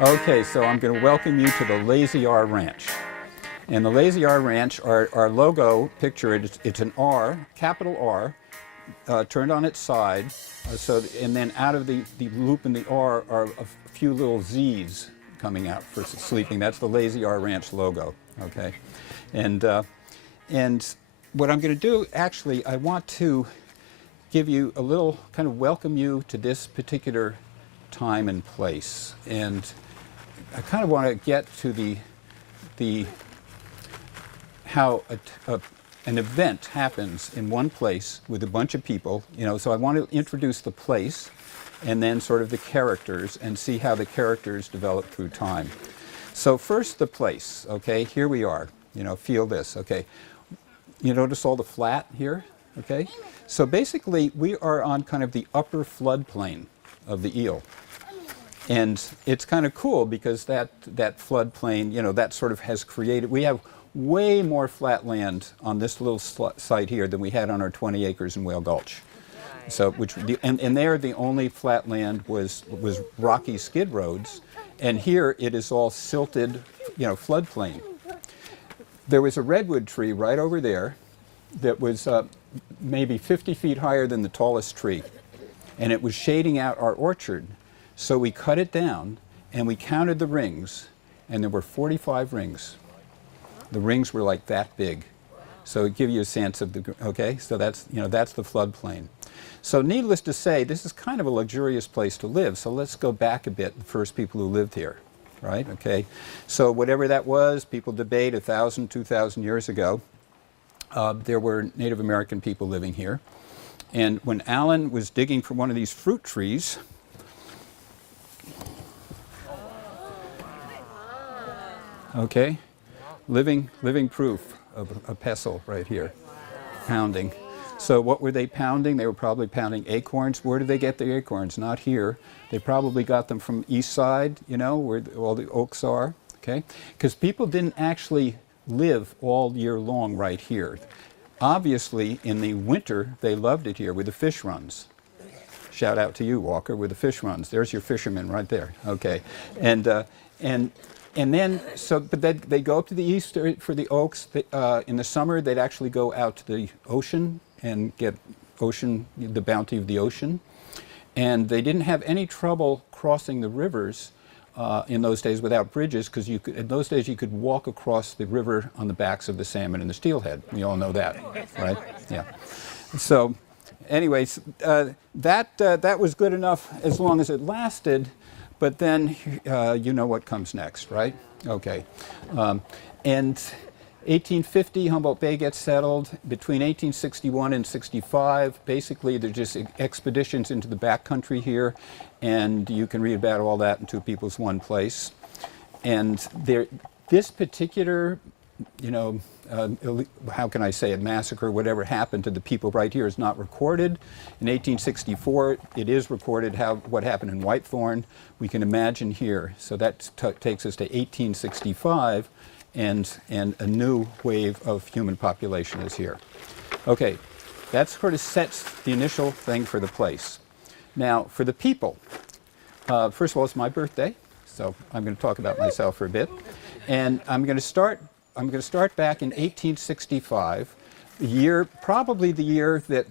Okay, so I'm going to welcome you to the Lazy R Ranch. And the Lazy R Ranch, our logo, picture it, it's an R, capital R, turned on its side. And then out of the loop in the R are a few little Z's coming out for sleeping. That's the Lazy R Ranch logo, okay? And what I'm going to do, actually, I want to give you a little, kind of welcome you to this particular time and place. And I kind of want to get to how an event happens in one place with a bunch of people, so I want to introduce the place and then sort of the characters and see how the characters develop through time. So first the place, okay, here we are, feel this, okay. You notice all the flat here, okay? So basically we are on kind of the upper floodplain of the Eel. And it's kind of cool because that floodplain, that sort of has created, we have way more flat land on this little site here than we had on our 20 acres in Whale Gulch. So, and there the only flat land was rocky skid roads, and here it is all silted, floodplain. There was a redwood tree right over there that was maybe 50 feet higher than the tallest tree, and it was shading out our orchard. So we cut it down, and we counted the rings, and there were 45 rings. The rings were like that big. So it gives you a sense of the, okay? So that's, that's the floodplain. So needless to say, this is kind of a luxurious place to live. So let's go back a bit, the first people who lived here, right? Okay. So whatever that was, people debate 1,000, 2,000 years ago, there were Native American people living here. And when Alan was digging for one of these fruit trees, okay, living proof of a pestle right here, pounding. So what were they pounding? They were probably pounding acorns. Where did they get the acorns? Not here. They probably got them from east side, where all the oaks are, okay? Because people didn't actually live all year long right here. Obviously, in the winter, they loved it here where the fish runs. Shout out to you, Walker, where the fish runs. There's your fisherman right there, okay? And then, but they go up to the east for the oaks. In the summer, they'd actually go out to the ocean and get the bounty of the ocean. And they didn't have any trouble crossing the rivers in those days without bridges, because in those days you could walk across the river on the backs of the salmon and the steelhead. We all know that, right? Yeah. So, anyways, that was good enough as long as it lasted. But then you know what comes next, right? Okay. And 1850, Humboldt Bay gets settled. Between 1861 and 65, basically they're just expeditions into the backcountry here, and you can read about all that in Two Peoples, One Place. And this particular, how can I say it, massacre, whatever happened to the people right here is not recorded. In 1864, it is recorded what happened in Whitethorn. We can imagine here. So that takes us to 1865, and a new wave of human population is here. Okay, that sort of sets the initial thing for the place. Now, for the people, first of all, it's my birthday, so I'm going to talk about myself for a bit. And I'm going to start back in 1865, probably the year that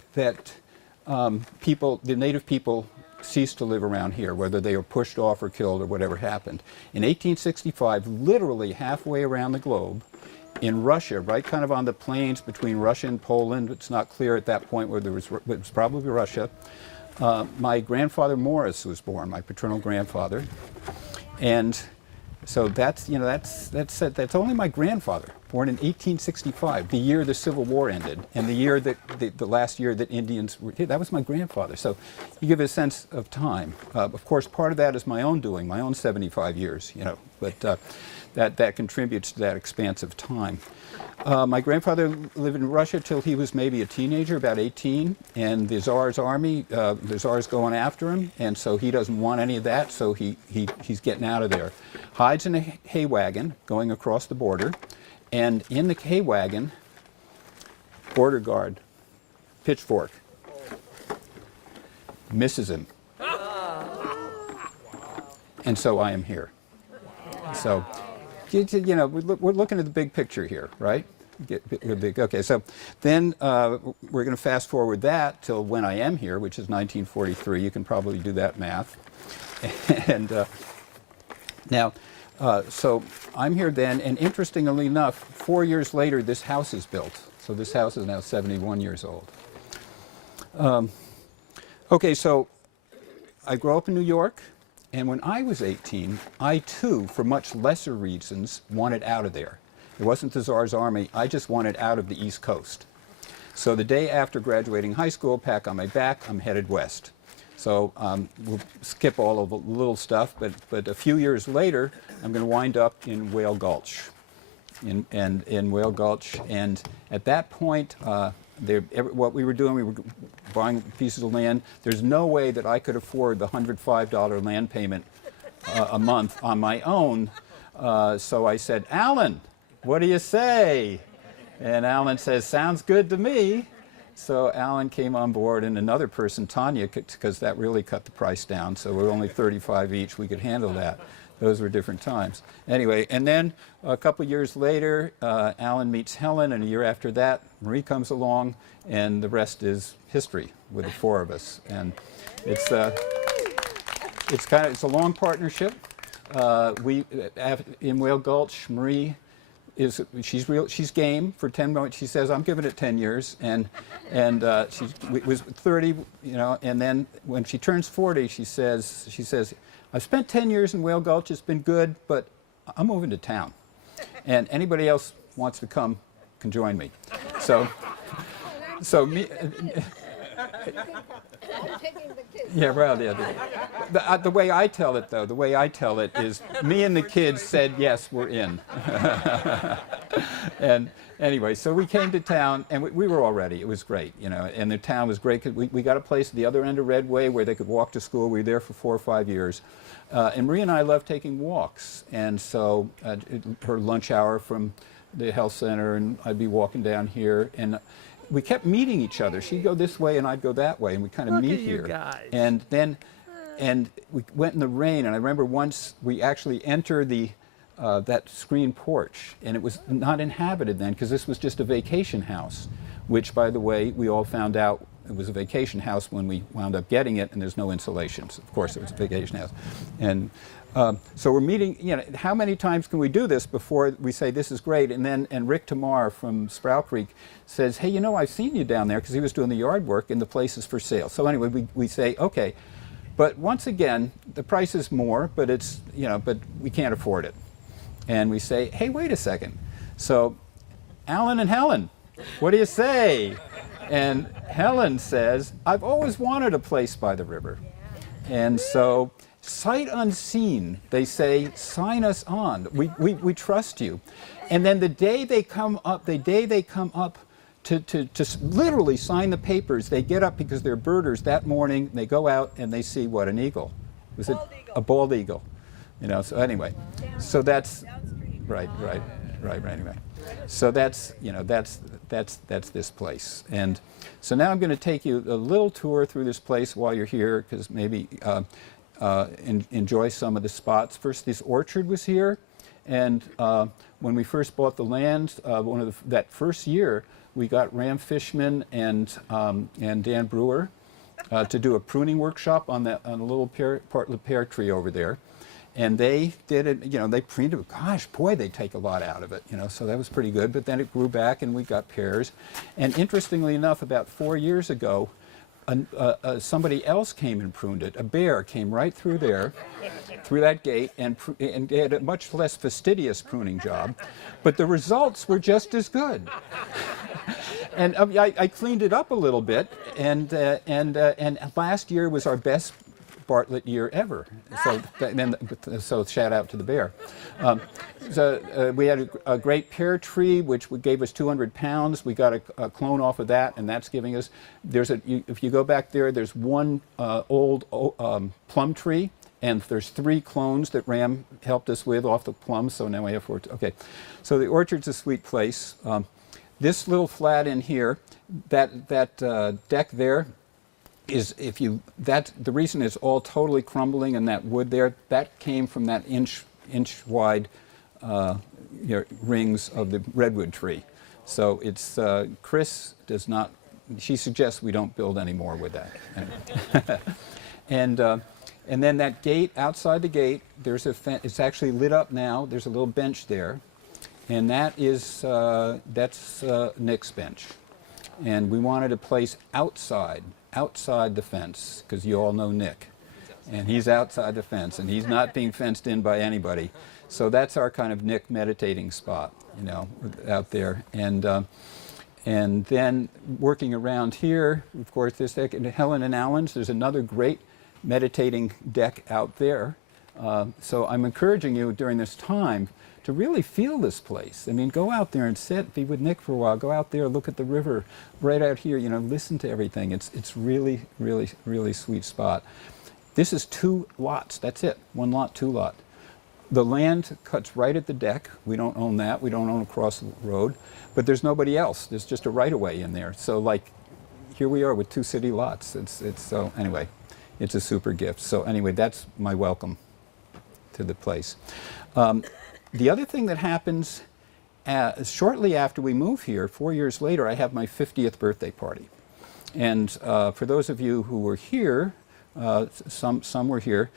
the native people ceased to live around here, whether they were pushed off or killed or whatever happened. In 1865, literally halfway around the globe, in Russia, right kind of on the plains between Russia and Poland, it's not clear at that point whether it was probably Russia, my grandfather Morris was born, my paternal grandfather. And so that's only my grandfather. born in 1865, the year the Civil War ended, and the year that the last year that Indians were here. That was my grandfather. So you give it a sense of time. Of course, part of that is my own doing, my own 75 years, you know, but that contributes to that expanse of time. My grandfather lived in Russia till he was maybe a teenager, about 18, and the Tsar's army, the Tsar's going after him, and so he doesn't want any of that, so he's getting out of there. Hides in a hay wagon going across the border, and in the hay wagon, border guard, pitchfork, misses him. And so I am here. So, you know, we're looking at the big picture here, right? Okay, so then we're going to fast forward that till when I am here, which is 1943. You can probably do that math. And now, so I'm here then, and interestingly enough, 4 years later, this house is built. So this house is now 71 years old. Okay, so I grew up in New York. And when I was 18, I too, for much lesser reasons, wanted out of there. It wasn't the Tsar's army, I just wanted out of the East Coast. So the day after graduating high school, pack on my back, I'm headed west. So we'll skip all of the little stuff, but a few years later, I'm going to wind up in Whale Gulch. In Whale Gulch, and at that point, what we were doing, we were buying pieces of land. There's no way that I could afford the $105 land payment a month on my own. So I said, Alan, what do you say? And Alan says, sounds good to me. So Alan came on board, and another person, Tanya, because that really cut the price down. So we're only 35 each. We could handle that. Those were different times. Anyway, and then a couple years later, Alan meets Helen, and a year after that, Marie comes along, and the rest is history with the four of us. And it's a long partnership. In Whale Gulch, Marie she's game for 10 more. She says, I'm giving it 10 years, and she was 30, you know, and then when she turns 40, she says, I've spent 10 years in Whale Gulch, it's been good, but I'm moving to town. And anybody else wants to come can join me. So me, yeah, well, yeah. The way I tell it, though, the way I tell it is me and the kids said, yes, we're in. And anyway, so we came to town, and we were all ready. It was great, you know, and the town was great because we got a place at the other end of Redway where they could walk to school. We were there for 4 or 5 years. And Marie and I loved taking walks, and so her lunch hour from the health center, and I'd be walking down here, and we kept meeting each other. She'd go this way, and I'd go that way, and we kind of meet here. Guys. And then, we went in the rain, and I remember once we actually entered that screen porch, and it was not inhabited then because this was just a vacation house, which, by the way, we all found out it was a vacation house when we wound up getting it, and there's no insulation. So of course, it was a vacation house. And so we're meeting, you know, how many times can we do this before we say this is great? And Rick Tamar from Sproul Creek says, hey, you know, I've seen you down there, because he was doing the yard work, and the place is for sale. So anyway, we say, okay. But once again, the price is more, but it's, you know, but we can't afford it. And we say, hey, wait a second. So Alan and Helen, what do you say? And Helen says, I've always wanted a place by the river. And so, sight unseen, they say, sign us on. We trust you. And then the day they come up to literally sign the papers, they get up because they're birders that morning. They go out and they see what? An eagle. Was it a bald eagle? You know. So anyway, so that's right. Anyway, so that's, you know, that's this place. And so now I'm going to take you a little tour through this place while you're here, because maybe enjoy some of the spots. First, this orchard was here, and when we first bought the land, that first year, we got Ram Fishman and Dan Brewer to do a pruning workshop on a little pear tree over there. And they did it, you know, they pruned it. Gosh, boy, they take a lot out of it, you know, so that was pretty good. But then it grew back, and we got pears. And interestingly enough, about 4 years ago, somebody else came and pruned it. A bear came right through there, through that gate, and they had a much less fastidious pruning job, but the results were just as good. And I cleaned it up a little bit, and last year was our best Bartlett year ever. So shout out to the bear. We had a great pear tree, which gave us 200 pounds. We got a clone off of that, and that's giving us, if you go back there, there's one old plum tree, and there's 3 clones that Ram helped us with off the plums, so now we have 4. Okay, so the orchard's a sweet place. This little flat in here, that deck there, is the reason it's all totally crumbling, and that wood there, that came from that inch wide rings of the redwood tree. So it's Chris does not. She suggests we don't build any more with that. And then that gate, outside the gate, there's a fence. It's actually lit up now. There's a little bench there, and that's Nick's bench. And we wanted a place outside the fence, because you all know Nick. And he's outside the fence, and he's not being fenced in by anybody. So that's our kind of Nick meditating spot, out there. And then working around here, of course, this deck, and Helen and Allen's, there's another great meditating deck out there. So I'm encouraging you during this time to really feel this place. I mean, go out there and sit, be with Nick for a while. Go out there, look at the river right out here, listen to everything. It's really, really, really sweet spot. This is 2 lots, that's it. 1 lot, 2 lot. The land cuts right at the deck. We don't own that. We don't own across the road. But there's nobody else. There's just a right-of-way in there. So here we are with 2 city lots. So anyway, it's a super gift. So anyway, that's my welcome to the place. The other thing that happens shortly after we move here, 4 years later, I have my 50th birthday party. And for those of you who were here, some were here,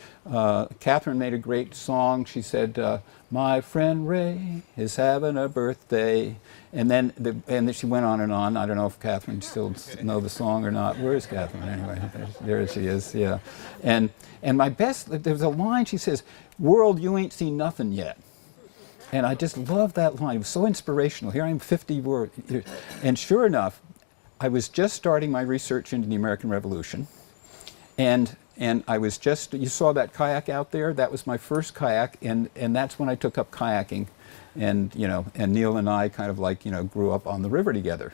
Catherine made a great song. She said, my friend Ray is having a birthday. And then she went on and on. I don't know if Catherine still know the song or not. Where is Catherine? Anyway, there she is, yeah. And there was a line, she says, world, you ain't seen nothing yet. And I just love that line. It was so inspirational. Here I am, 50 words. And sure enough, I was just starting my research into the American Revolution. And I was you saw that kayak out there? That was my first kayak, and that's when I took up kayaking. And Neil and I kind of grew up on the river together.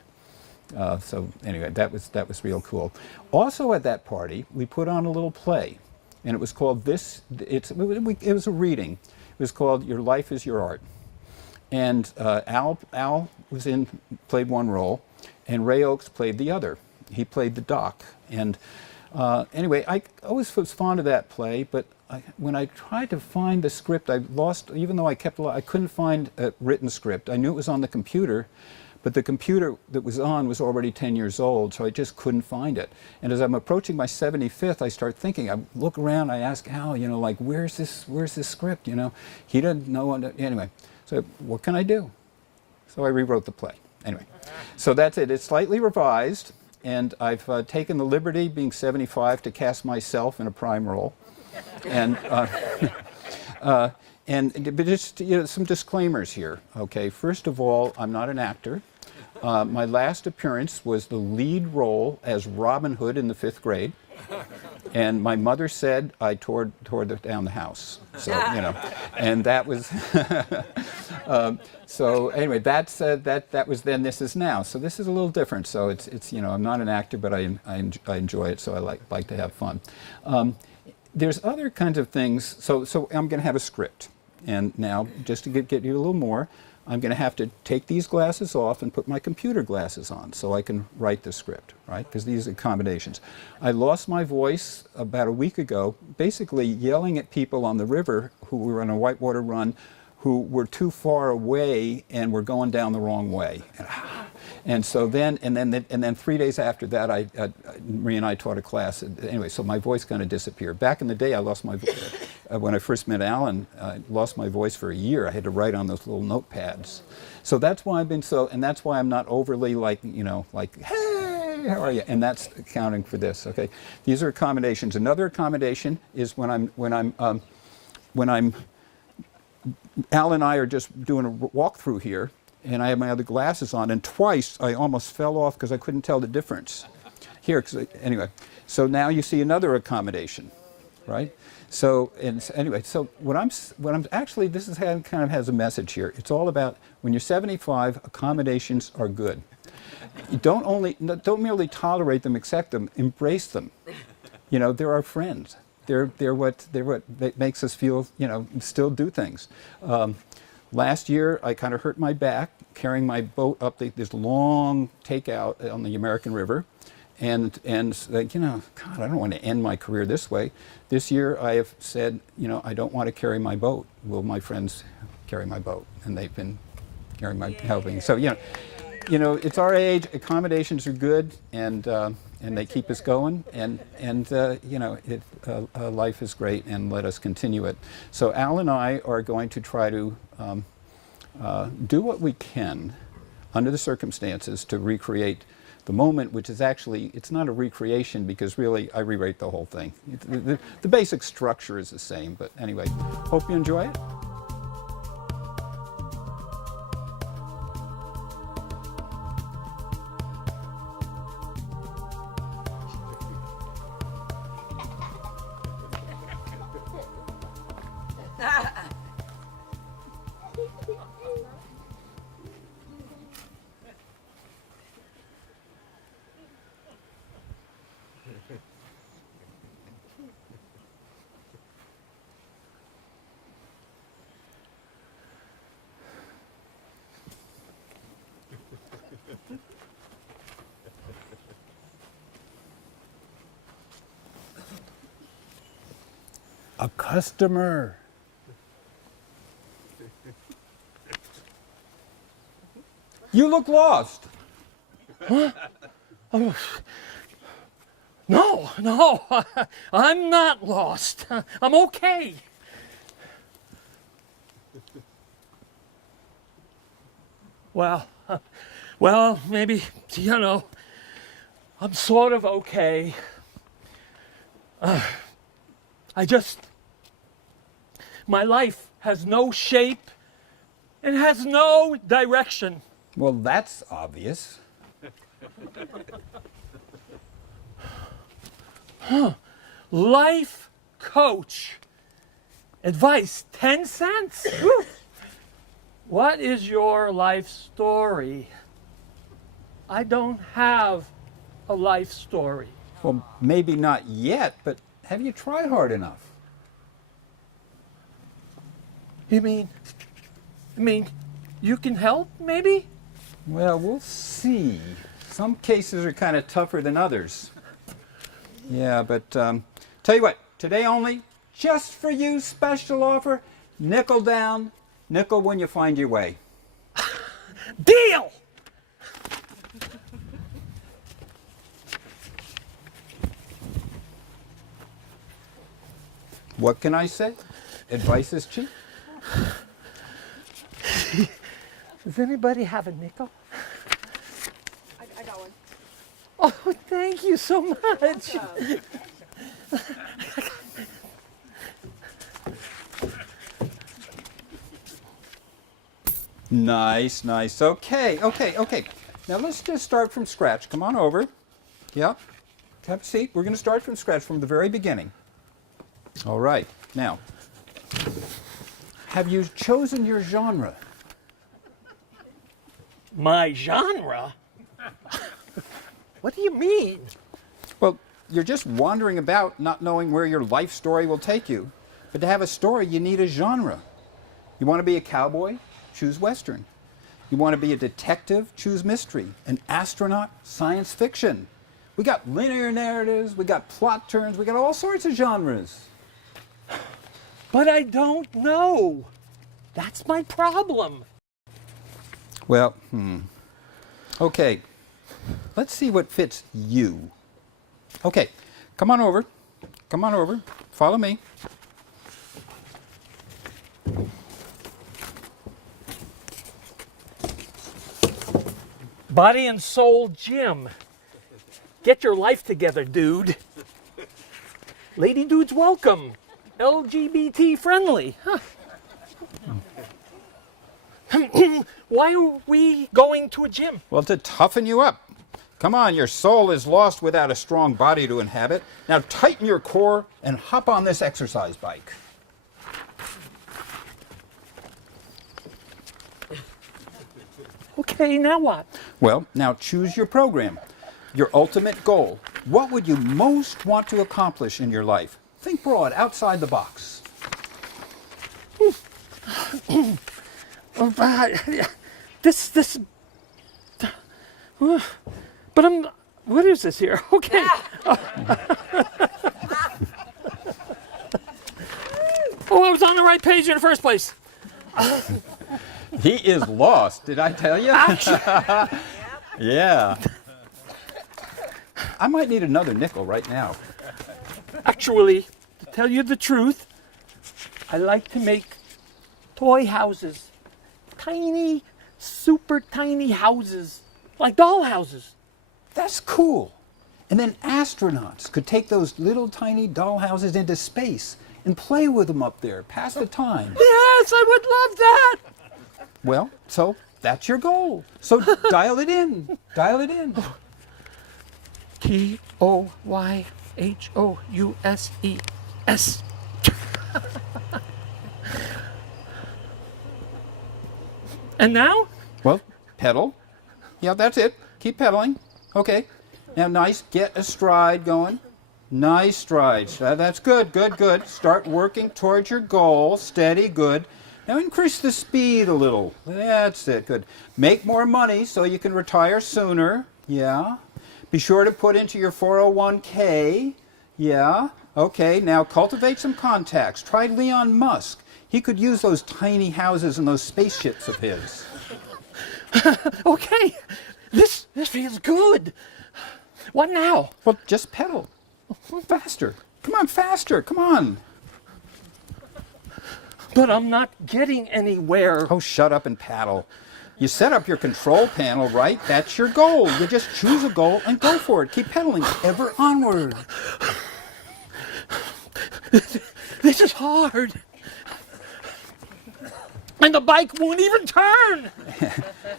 So anyway, that was real cool. Also at that party, we put on a little play, and it was called it was a reading. It was called Your Life is Your Art. And Al played one role, and Ray Oakes played the other. He played the doc. And anyway, I always was fond of that play, but when I tried to find the script, I lost, even though I couldn't find a written script. I knew it was on the computer, but the computer that was on was already 10 years old, so I just couldn't find it. And as I'm approaching my 75th, I start thinking, I look around, I ask Al, where's this script, He doesn't know, anyway. So what can I do? So I rewrote the play. Anyway, so that's it. It's slightly revised, and I've taken the liberty, being 75, to cast myself in a prime role. And but just some disclaimers here. Okay, first of all, I'm not an actor. My last appearance was the lead role as Robin Hood in the 5th grade, and my mother said I tore down the house. So and that was so anyway. That was then. This is now. So this is a little different. So it's I'm not an actor, but I enjoy it. So I like to have fun. There's other kinds of things. So I'm going to have a script. And now, just to get you a little more, I'm going to have to take these glasses off and put my computer glasses on so I can write the script, right? Because these are combinations. I lost my voice about a week ago, basically yelling at people on the river who were on a whitewater run who were too far away and were going down the wrong way. And so then 3 days after that, Marie and I taught a class. Anyway, so my voice kind of disappeared. Back in the day, I lost my voice. When I first met Alan, I lost my voice for a year. I had to write on those little notepads. So that's why I've been and that's why I'm not overly like, hey, Hey, how are you? And that's accounting for this. Okay, these are accommodations. Another accommodation is when Al and I are just doing a walkthrough here, and I have my other glasses on, and twice I almost fell off because I couldn't tell the difference. Here, anyway, so now you see another accommodation, right? So, anyway, so what I'm actually, this is kind of has a message here. It's all about when you're 75, accommodations are good. You don't merely tolerate them, accept them, embrace them. You know, they're our friends. They're what makes us feel, you know, still do things. Last year, I kind of hurt my back carrying my boat up this long takeout on the American River. And you know, God, I don't want to end my career this way. This year, I have said, you know, I don't want to carry my boat. Will my friends carry my boat? And they've been helping. So, you know, it's our age. Accommodations are good, and they keep us going. And you know, life is great, and let us continue it. So Al and I are going to try to do what we can under the circumstances to recreate the moment, which is actually, it's not a recreation because really I rewrite the whole thing. The basic structure is the same, but anyway, hope you enjoy it. A customer. You look lost. Huh? Oh, no, I'm not lost. I'm okay. Well, maybe, you know, I'm sort of okay. My life has no shape and has no direction. Well, that's obvious. Life coach. Advice, 10 cents? What is your life story? I don't have a life story. Well, maybe not yet, but have you tried hard enough? You mean, you can help, maybe? Well, we'll see. Some cases are kind of tougher than others. Yeah, but tell you what, today only, just for you, special offer, nickel down, nickel when you find your way. Deal! What can I say? Advice is cheap. Does anybody have a nickel? I got one. Oh, thank you so much. Nice, nice. Okay. Now let's just start from scratch. Come on over. Yep. Have a seat. We're going to start from scratch from the very beginning. All right. Now, have you chosen your genre? My genre? What do you mean? Well, you're just wandering about not knowing where your life story will take you. But to have a story, you need a genre. You want to be a cowboy? Choose Western. You want to be a detective? Choose mystery. An astronaut? Science fiction. We got linear narratives, we got plot turns, we got all sorts of genres. But I don't know. That's my problem. Well, Okay, let's see what fits you. Okay, come on over. Come on over. Follow me. Body and soul gym. Get your life together, dude. Lady dudes welcome. LGBT friendly. Huh. Why are we going to a gym? Well, to toughen you up. Come on, your soul is lost without a strong body to inhabit. Now tighten your core and hop on this exercise bike. Okay, now what? Well, now choose your program, your ultimate goal. What would you most want to accomplish in your life? Think broad, outside the box. This. But what is this here? Okay. Oh, I was on the right page in the first place. He is lost, did I tell you? Yeah. I might need another nickel right now. Actually, to tell you the truth, I like to make toy houses. Tiny, super tiny houses. Like doll houses. That's cool. And then astronauts could take those little tiny doll houses into space and play with them up there, pass the time. Yes, I would love that. Well, so that's your goal. So dial it in. Dial it in. Toyhouses. And now? Well, pedal. Yeah, that's it. Keep pedaling. Okay. Now, nice. Get a stride going. Nice strides. That's good, good, good. Start working towards your goal. Steady, good. Now increase the speed a little. That's it, good. Make more money so you can retire sooner. Yeah. Be sure to put into your 401k. Yeah. Okay, now cultivate some contacts. Try Leon Musk. He could use those tiny houses and those spaceships of his. Okay, this feels good. What now? Well, just pedal. Faster. Come on, faster. Come on. But I'm not getting anywhere. Oh, shut up and paddle. You set up your control panel, right? That's your goal. You just choose a goal and go for it. Keep pedaling ever onward. This is hard. And the bike won't even turn.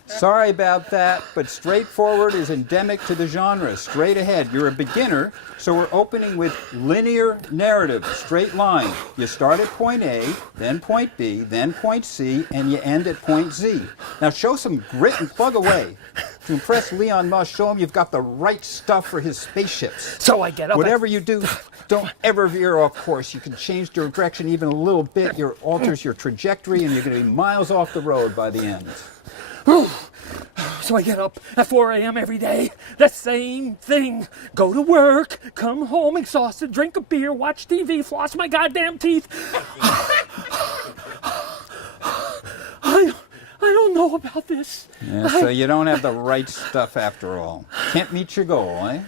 Sorry about that, but straightforward is endemic to the genre. Straight ahead. You're a beginner, so we're opening with linear narrative, straight line. You start at point A, then point B, then point C, and you end at point Z. Now show some grit and plug away. To impress Leon Musk, show him you've got the right stuff for his spaceships. So I get up. Whatever you do, don't ever veer off course. You can change your direction even a little bit. It alters your trajectory, and you're going to be miles off the road by the end. So I get up at 4 a.m. every day. The same thing. Go to work, come home exhausted, drink a beer, watch TV, floss my goddamn teeth. I don't know about this. Yeah, so you don't have the right stuff after all. Can't meet your goal, eh?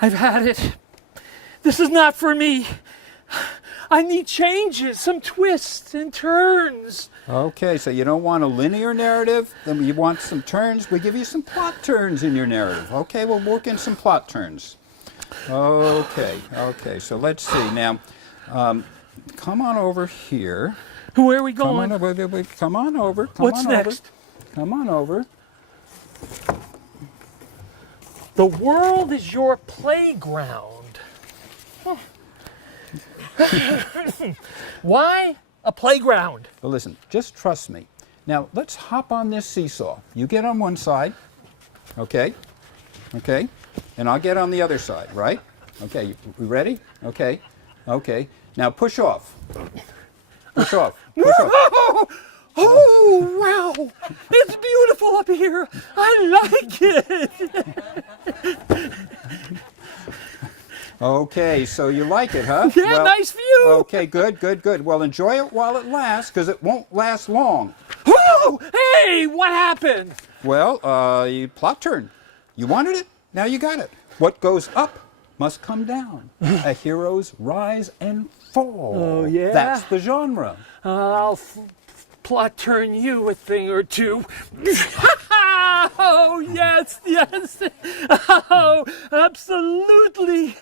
I've had it. This is not for me. I need changes, some twists and turns. Okay, so you don't want a linear narrative, then you want some turns. We give you some plot turns in your narrative. Okay, we'll work in some plot turns. Okay, so let's see. Now, come on over here. Where are we going? Come on over. What's next? Come on over. The world is your playground. Why a playground? Well, listen, just trust me. Now, let's hop on this seesaw. You get on one side, okay? Okay? And I'll get on the other side, right? Okay, we ready? Okay. Okay. Now push off. Push off. Push off. Oh, wow! It's beautiful up here. I like it. Okay, so you like it, huh? Yeah, well, nice view. Okay, good, good, good. Well, enjoy it while it lasts, because it won't last long. Oh, hey, what happened? Well, you plot turn. You wanted it, now you got it. What goes up must come down. A hero's rise and fall. Oh, yeah? That's the genre. I'll plot turn you a thing or two. Oh, yes, yes. Oh, absolutely.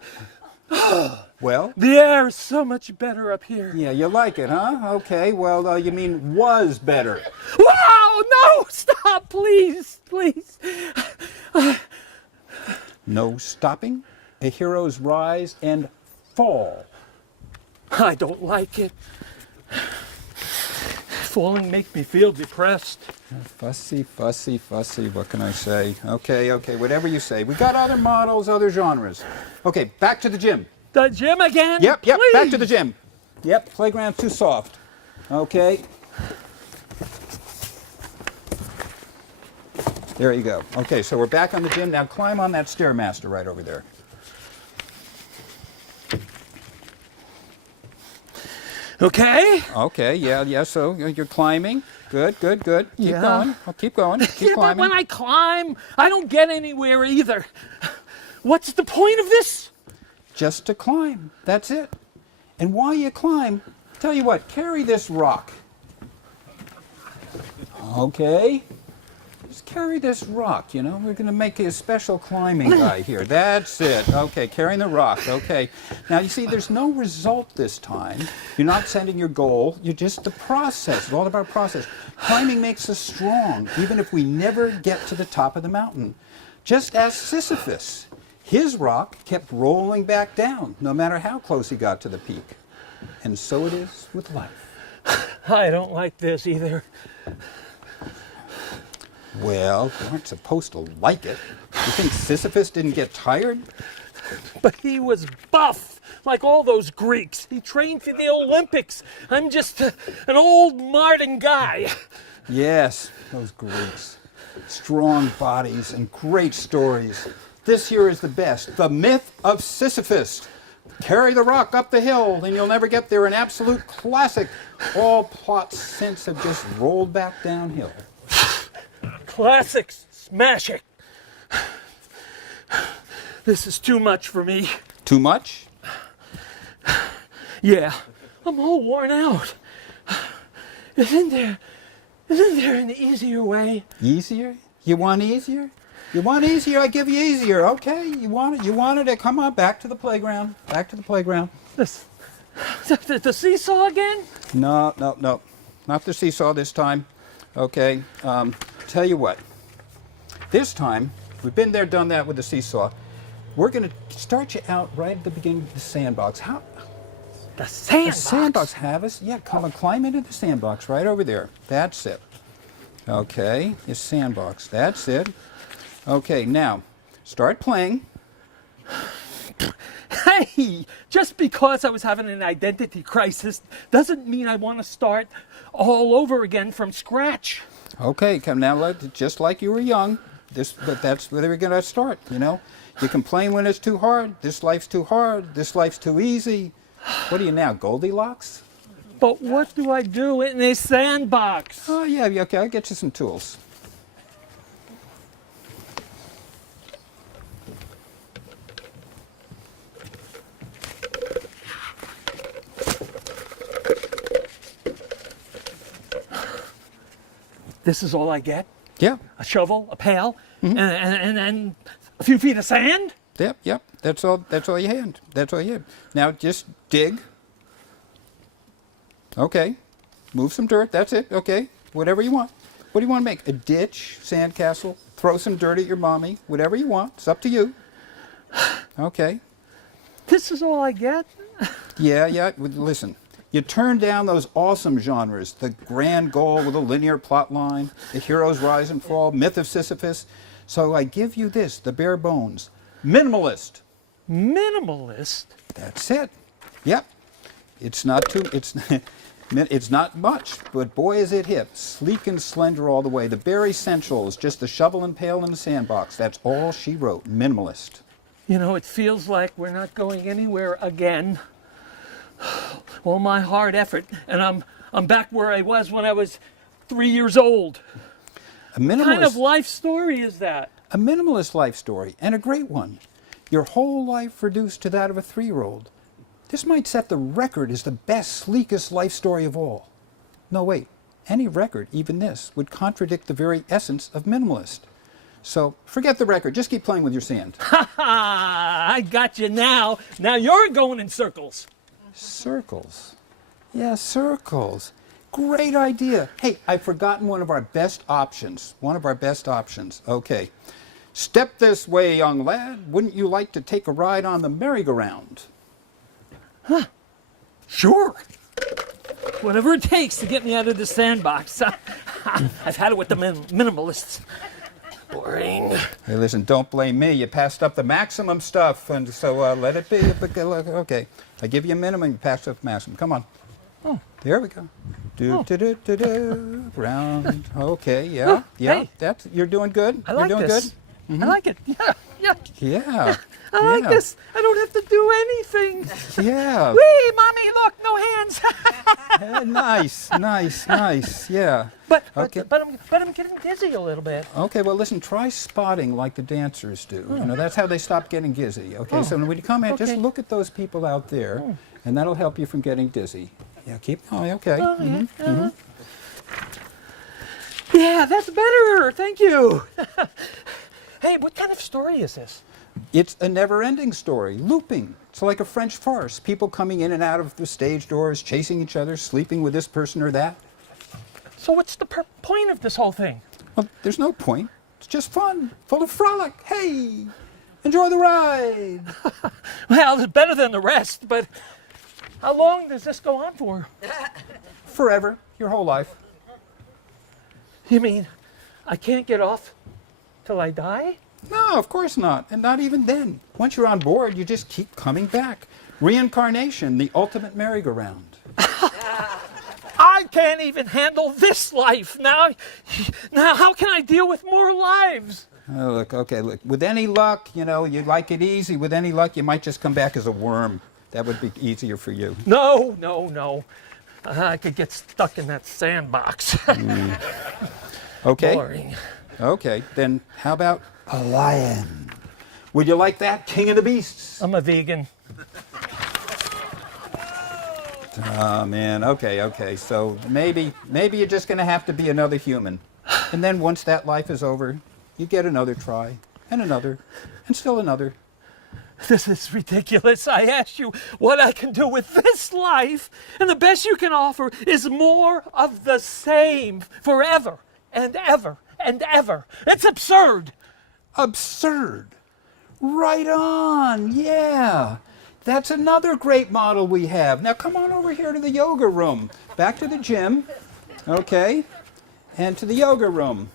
Well, The air is so much better up here. yeah, you like it, huh? Okay, well, you mean was better. Wow, no, stop, please, please. No stopping a hero's rise and fall. I don't like it. Falling makes me feel depressed. Fussy, fussy, fussy, what can I say? Okay, okay, whatever you say. We got other models, other genres. Okay, back to the gym. The gym again? Yep, back to the Please. gym. Yep, playground's too soft. Okay. There you go. Okay, so we're back on the gym. Now climb on that Stairmaster right over there. Okay. Okay, yeah, so you're climbing. Good, good, good. Keep Yeah. going. Oh, keep going. Keep Yeah, but climbing. when I climb, I don't get anywhere either. What's the point of this? Just to climb. That's it. And while you climb, tell you what, carry this rock. Okay. Just carry this rock, you know. We're going to make a special climbing guy here. That's it. Okay, carrying the rock. Okay. Now, you see, there's no result this time. You're not setting your goal. You're just the process. It's all about process. Climbing makes us strong, even if we never get to the top of the mountain. Just as Sisyphus. His rock kept rolling back down, no matter how close he got to the peak. And so it is with life. I don't like this either. Well, you aren't supposed to like it. You think Sisyphus didn't get tired? But he was buff, like all those Greeks. He trained for the Olympics. I'm just an old Martin guy. Yes, those Greeks. Strong bodies and great stories. This here is the best. The myth of Sisyphus. Carry the rock up the hill, and you'll never get there. An absolute classic. All plots since have just rolled back downhill. Classics, smash it. This is too much for me. Too much? Yeah, I'm all worn out. Isn't there an easier way? Easier? You want easier? You want easier? I give you easier. Okay, you want it? You wanted it? Come on, back to the playground. Back to the playground. The seesaw again? No, not the seesaw this time. Okay. Tell you what. This time, we've been there, done that with the seesaw. We're going to start you out right at the beginning of the sandbox. How? The sandbox. The sandbox have us? Yeah, come and climb into the sandbox right over there. That's it. Okay, the sandbox. That's it. Okay, now start playing. Hey, just because I was having an identity crisis doesn't mean I want to start all over again from scratch. Okay, come now, just like you were young. But that's where we're going to start. You know, you complain when it's too hard. This life's too hard. This life's too easy. What are you now, Goldilocks? But what do I do in a sandbox? Oh yeah, okay. I'll get you some tools. This is all I get? Yeah. A shovel, a pail, and a few feet of sand? Yep. That's all you had. That's all you had. Now just dig. Okay. Move some dirt. That's it. Okay. Whatever you want. What do you want to make? A ditch, sandcastle, throw some dirt at your mommy, whatever you want. It's up to you. Okay. This is all I get? Yeah. Listen. You turn down those awesome genres, the grand goal with a linear plot line, the hero's rise and fall, myth of Sisyphus. So I give you this, the bare bones. Minimalist. Minimalist? That's it. Yep. It's not much, but boy is it hip. Sleek and slender all the way. The bare essentials, just the shovel and pail in the sandbox. That's all she wrote. Minimalist. You know, it feels like we're not going anywhere again. All my hard effort, and I'm back where I was when I was 3 years old. What kind of life story is that? A minimalist life story, and a great one. Your whole life reduced to that of a 3-year-old. This might set the record as the best, sleekest life story of all. No, wait. Any record, even this, would contradict the very essence of minimalist. So forget the record. Just keep playing with your sand. Ha ha! I got you now. Now you're going in circles. Circles. Yeah, circles. Great idea. Hey, I've forgotten one of our best options. One of our best options. Okay. Step this way, young lad. Wouldn't you like to take a ride on the merry-go-round? Sure. Whatever it takes to get me out of this sandbox. I've had it with the minimalists. Boring. Hey, listen, don't blame me. You passed up the maximum stuff, and so let it be. Okay. I give you a minimum, you pass up maximum. Come on. Oh. There we go. Do. Round. Okay, yeah. Hey. You're doing good. I like You're doing this. good. I like it. Yeah. Yeah. I like this. I don't have to do anything. Yeah. Whee, mommy, look, no hands. Nice. Yeah. But Okay. I'm getting dizzy a little bit. Okay, well, listen, try spotting like the dancers do. You know, that's how they stop getting dizzy. Okay, so when you come in, just Okay. look at those people out there, and that'll help you from getting dizzy. Yeah, keep going. Okay. Yeah, that's better. Thank you. Hey, what kind of story is this? It's a never-ending story, looping. It's like a French farce. People coming in and out of the stage doors, chasing each other, sleeping with this person or that. So what's the point of this whole thing? Well, there's no point. It's just fun, full of frolic. Hey, enjoy the ride. Well, it's better than the rest, but how long does this go on for? Forever, your whole life. You mean I can't get off till I die? No, of course not. And not even then. Once you're on board, you just keep coming back. Reincarnation, the ultimate merry-go-round. I can't even handle this life. Now how can I deal with more lives? Oh, look, with any luck, you like it easy. With any luck, you might just come back as a worm. That would be easier for you. No. I could get stuck in that sandbox. Okay. Boring. Okay, then how about a lion? Would you like that, king of the beasts? I'm a vegan. Oh, man, okay. So maybe you're just going to have to be another human. And then once that life is over, you get another try, and another, and still another. This is ridiculous. I asked you what I can do with this life, and the best you can offer is more of the same forever and ever and ever. It's absurd. Absurd. Right on, yeah. That's another great model we have. Now come on over here to the yoga room. Back to the gym, okay? And to the yoga room.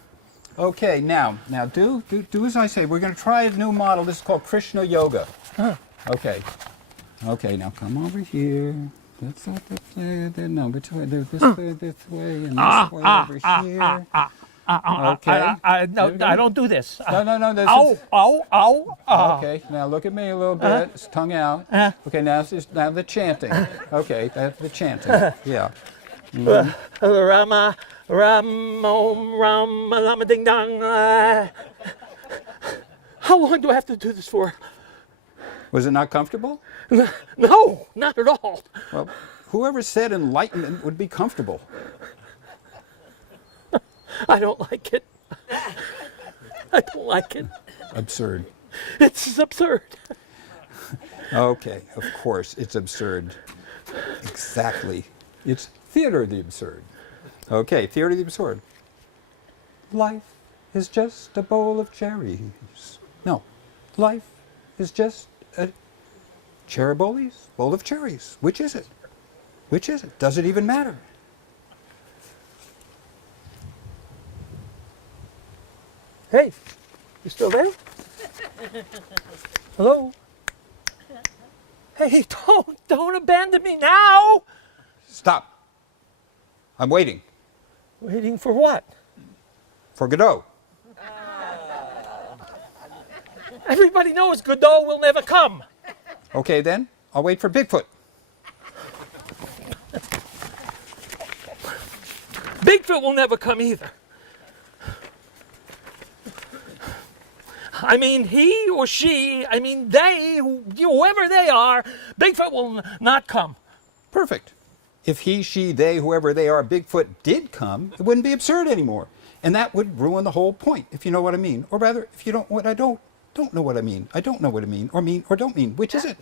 Okay, now do as I say. We're going to try a new model. This is called Krishna Yoga. Okay, now come over here. That's not this way. No, this way, and this way over here. Okay. No, I don't do this. No. Ow. Okay, now look at me a little bit. It's tongue out. Okay, now the chanting. Okay, that's the chanting. Yeah. Rama, Ram, Om, Ram, Lama, Ding Dong. How long do I have to do this for? Was it not comfortable? No, not at all. Well, whoever said enlightenment would be comfortable. I don't like it. I don't like it. Absurd. It's absurd. Okay, of course, it's absurd. Exactly. It's theater of the absurd. Okay, theater of the absurd. Life is just a bowl of cherries. No, life is just a cherry-bowl of cherries. Which is it? Which is it? Does it even matter? Hey, you still there? Hello? Hey, don't abandon me now! Stop. I'm waiting Waiting for what? for Godot. Everybody knows Godot will never come. Okay, then, I'll wait for Bigfoot. Bigfoot will never come either. I mean, he or she, I mean, they, whoever they are, Bigfoot will not come. Perfect. if he, she, they, whoever they are, Bigfoot did come, it wouldn't be absurd anymore. And that would ruin the whole point, if you know what I mean. Or rather, if you don't know what I mean. I don't know what I mean or don't mean. Which is it?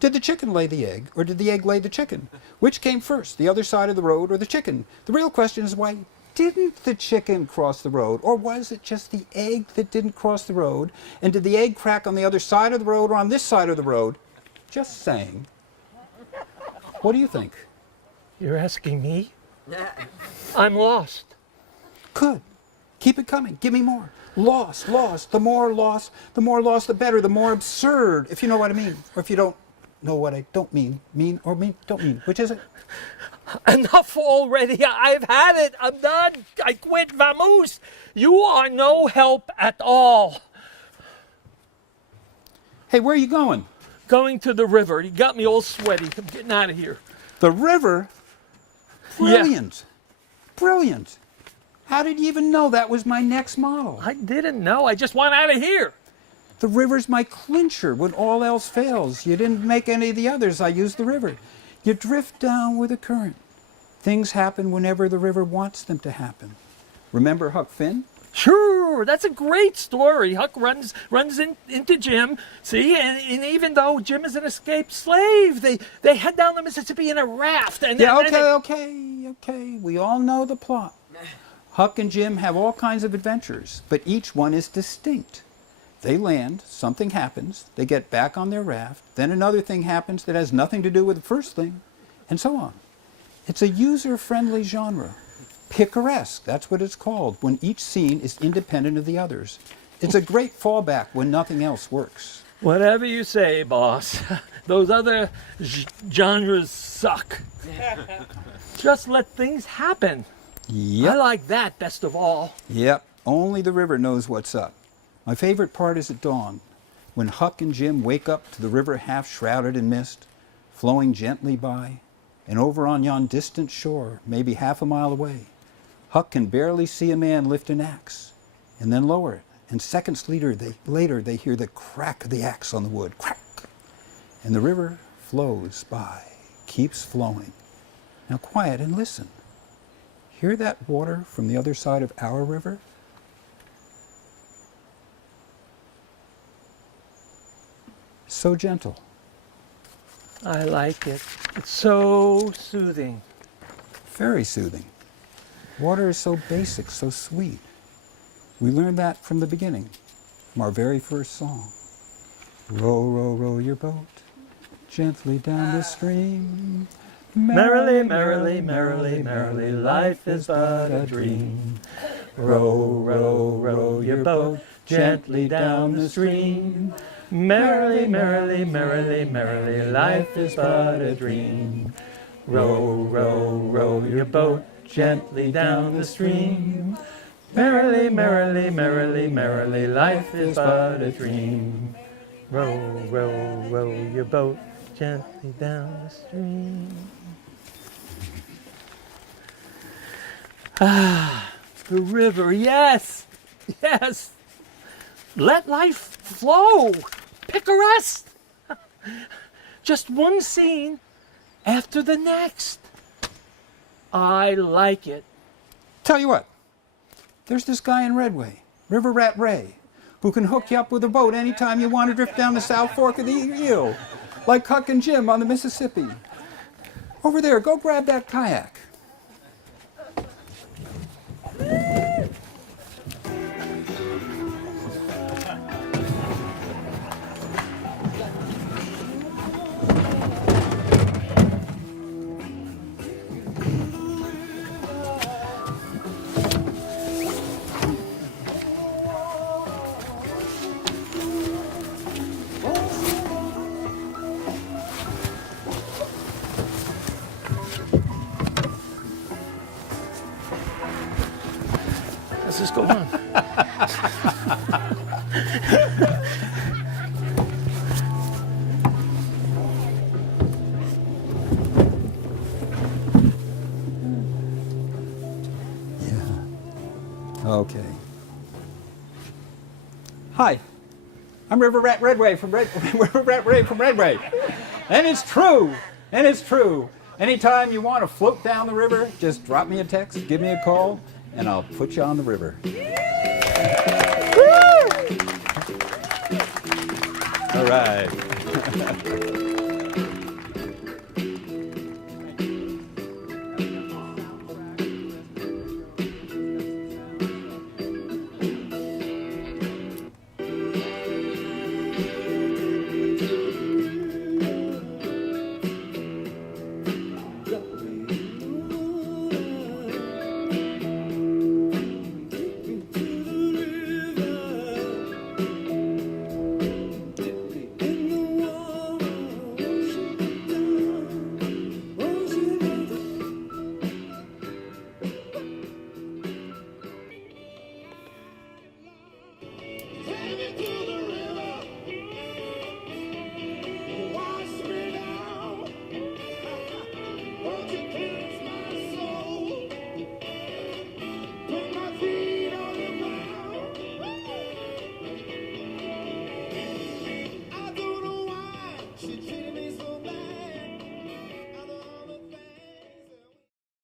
Did the chicken lay the egg, or did the egg lay the chicken? Which came first, the other side of the road or the chicken? The real question is, why didn't the chicken cross the road? Or was it just the egg that didn't cross the road? And did the egg crack on the other side of the road or on this side of the road? Just saying. What do you think? You're asking me? I'm lost. Good. Keep it coming. Give me more. Lost, lost. The more lost, the better. The more absurd, if you know what I mean. Or if you don't know what I don't mean or don't mean. Which is it? Enough already. I've had it. I'm done. I quit. Vamoose. You are no help at all. Hey, where are you going? Going to the river. You got me all sweaty. I'm getting out of here. The river? Yeah. Brilliant. Brilliant. How did you even know that was my next model? I didn't know. I just want out of here. The river's my clincher when all else fails. You didn't make any of the others. I used the river. You drift down with the current. Things happen whenever the river wants them to happen. Remember Huck Finn? Sure, that's a great story. Huck runs into Jim, see, and even though Jim is an escaped slave, they head down the Mississippi in a raft. And Yeah, then okay. We all know the plot. Huck and Jim have all kinds of adventures, but each one is distinct. They land, something happens, they get back on their raft, then another thing happens that has nothing to do with the first thing, and so on. It's a user-friendly genre. Picaresque, that's what it's called, when each scene is independent of the others. It's a great fallback when nothing else works. Whatever you say, boss. Those other genres suck. Just let things happen. Yep. I like that best of all. Yep, only the river knows what's up. My favorite part is at dawn, when Huck and Jim wake up to the river half shrouded in mist, flowing gently by, and over on yon distant shore, maybe half a mile away, Huck can barely see a man lift an axe, and then lower it, and seconds later they hear the crack of the axe on the wood, crack, and the river flows by, keeps flowing. Now quiet and listen. Hear that water from the other side of our river? So gentle. I like it. It's so soothing. Very soothing. Water is so basic, so sweet. We learned that from the beginning, from our very first song. Row, row, row your boat gently down the stream. Merrily, merrily, merrily, merrily, life is but a dream. Row, row, row your boat gently down the stream. Merrily, merrily, merrily, merrily, life is but a dream. Row, row, row your boat gently down the stream. Merrily, merrily, merrily, merrily, life is but a dream. Row, row, row your boat gently down the stream. Ah, the river, yes, yes. Let life flow. Picaresque. Just one scene after the next. I like it. Tell you what, there's this guy in Redway, River Rat Ray, who can hook you up with a boat anytime you want to drift down the South Fork of the Eel, like Huck and Jim on the Mississippi. Over there, go grab that kayak. How's this go on? Okay. Hi, I'm River Rat Redway from River Rat Ray from Redway, and it's true. Anytime you want to float down the river, just drop me a text, give me a call, and I'll put you on the river. All right.